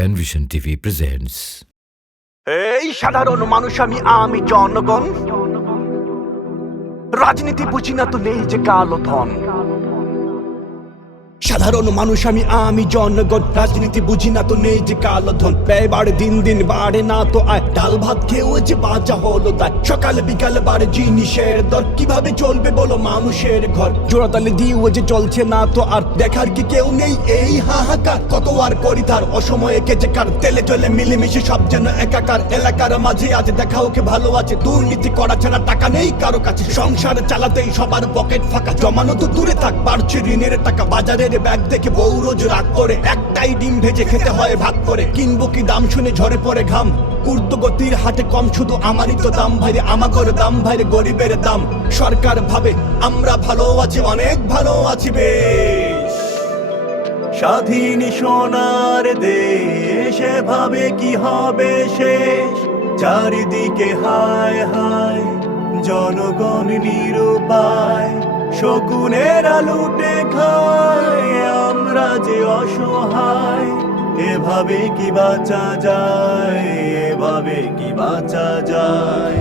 Penvision TV presents. এই সাধারণ মানুষ আমি জনগণ, রাজনীতি বুঝি না তো নেই যে কালো ধন। সাধারণ মানুষ আমি জনগণ, রাজনীতি বুঝি না তো নেই যে কালো ধন। ব্যয় বাড়ে দিন দিন বাড়ে না তো আয়, ডাল ভাত খেয়েও যে বাজা হলো তাই। সকালে বিকালে বাড়ে জিনিসের দর, কিভাবে চলবে বলো মানুষের ঘর। জোড়াতালি দিয়েও যে চলছে না তো আর, দেখার কি কেউ নেই এই হাহাকার। কত আর করি তার অসময়ে কে যে কার, তেলে চলে মিলেমিশে সব যেন একাকার। এলাকার মাঝে আজ দেখা ওকে ভালো আছে, দুর্নীতি করা ছাড়া টাকা নেই কারো কাছে। সংসার চালাতেই সবার পকেট ফাঁকা, জমানো তো দূরে থাক বাড়ছে ঋণের টাকা। বাজারের ব্যাগ দেখে বউ রোজ রাগ করে, একটাই ডিম ভেজে খেতে হয় ভাগ করে। কিনবো কি দাম শুনে ঝরে পড়ে ঘাম, ঊর্ধ্বগতির হাটে কম শুধু আমারই তো দাম ভাইরে। আমাগর দাম ভাইরে, গরিবের দাম। সরকার ভাবে আমরা ভালো আছি, অনেক ভালো আছি বেশ। স্বাধীন সোনার দেশ, ভাবে কি হবে শেষ। চারিদিকে হায় হায়, জনগণ নিরুপায়। শকুনেরা লুটে খায়, আমরা যে অসহায়। এভাবে কি বাঁচা যায়, এভাবে কি বাঁচা যায়।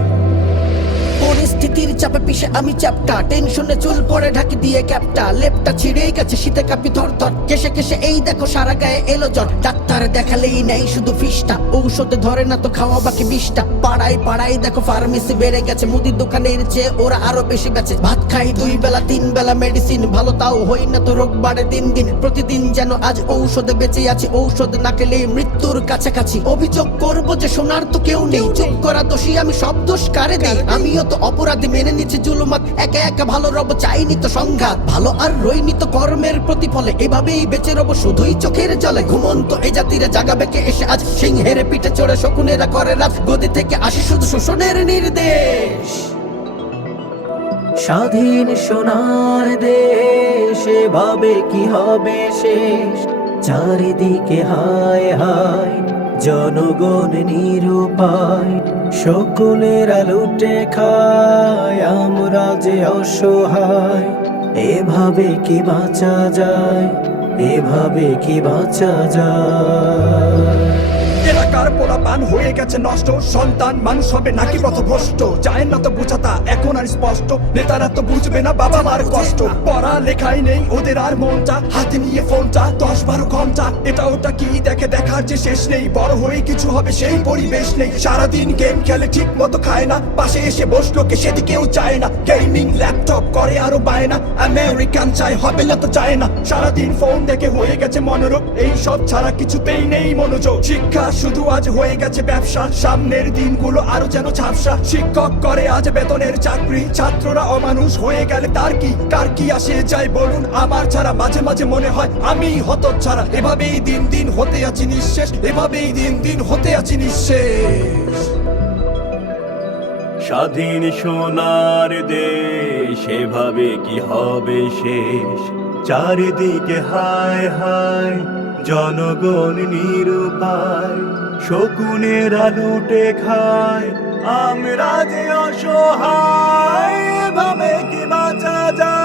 পরিস্থিতির চাপে পিছে আমি চ্যাপটা, টেনশনে চুল পড়ে ঢাকি দিয়ে ক্যাপটা। লেপটা ছিঁড়ে গেছে শীতে কাঁপি থর থর, কেসে কেসে এই দেখো সারা গায়ে এলো জ্বর। ডাক্তার দেখালেই নেই শুধু ফিসটা, ঔষধে ধরে না তো খাওয়া বাকি বিষটা। পাড়ায় পাড়ায় দেখো ফার্মেসি বেড়ে গেছে, মুদির দোকানের চেয়ে ওরা আরো বেশি বেচে। ভাত খাই 2 বেলা 3 বেলা মেডিসিন, ভালো তাও হই না তো রোগ বাড়ে দিন দিন। প্রতিদিন যেন আজ ঔষধে বেঁচে আছি, ঔষধ না খেলেই মৃত্যুর কাছাকাছি। অভিযোগ করবো যে সোনার তো কেউ নেই, চুপ করা দোষী আমি, সব দোষ কারে দেই। আমিও তো অপরাধী, মেনে নিচ্ছে জুলুমাত। একা একা ভালো রব, চাইনি তো সংঘাত। ভালো আর রইনি তো কর্মের প্রতিফলে, এভাবেই বেঁচে রব শুধুই চোখের জলে। ঘুমন্ত এ জাতিরে জাগাবে কে এসে আজ, সিংহের পিঠে চড়ে শকুনেরা করে রাজ। গদি থেকে আসে শুধু শোষণের নির্দেশ। স্বাধীন সোনার দেশ, ভাবে কি হবে শেষ। চারিদিকে হায় হায়, জনগণ নিরুপায়। শকুনেরা লুটে খায়, আমরা যে অসহায়। এভাবে কি বাঁচা যায়, এভাবে কি বাঁচা যায়। এলাকার পোলাপান হয়ে গেছে নষ্ট, সন্তান মানুষ হবে নাকি পথভ্রষ্ট। যায় না তো বোঝাতা এখন আর স্পষ্ট, নেতারা তো বুঝবে না বাবা মার কষ্ট। পড়া লেখাই নেই ওদের আর মনটা, হাতে নিয়ে ফোনটা 10-12 ঘন্টা। এটা ওটা কি দেখে, দেখার যে শেষ নেই। বড় হয়ে কিছু হবে সেই পরিবেশ নেই, সারাদিন গেম খেলে ঠিক মতো খায় না। পাশে এসে বসলো কে সেদিকেও চায় না, গেমিং ল্যাপটপ করে আরো বায়না। আমেরিকান চাই হবে না তো চায় না, সারাদিন ফোন দেখে হয়ে গেছে মনোরোগ। এই সব ছাড়া কিছুতেই নেই মনোযোগ, শিক্ষা শুধু আজ হয়ে গেছে ব্যবসা। সামনের দিনগুলো আরো যেন ঝাপসা, শিক্ষক করে আজ বেতনের চাকরি। ছাত্ররা অমানুষ হয়ে গেলে তার কি, কার কি আসে যায় বলুন আমার ছাড়া। মাঝে মাঝে মনে হয় আমি হতচ্ছাড়া, এভাবেই দিন দিন হতে আছি নিঃশেষ, এভাবেই দিন দিন হতে আছি নিঃশেষ। স্বাধীন সোনার দেশ, এভাবে কি হবে শেষ। চারিদিকে হায় হায়, জনগণ নিরুপায়। শকুনেরা লুটে খায়, আমরা যে অসহায়। এভাবে কি বাঁচা যায়।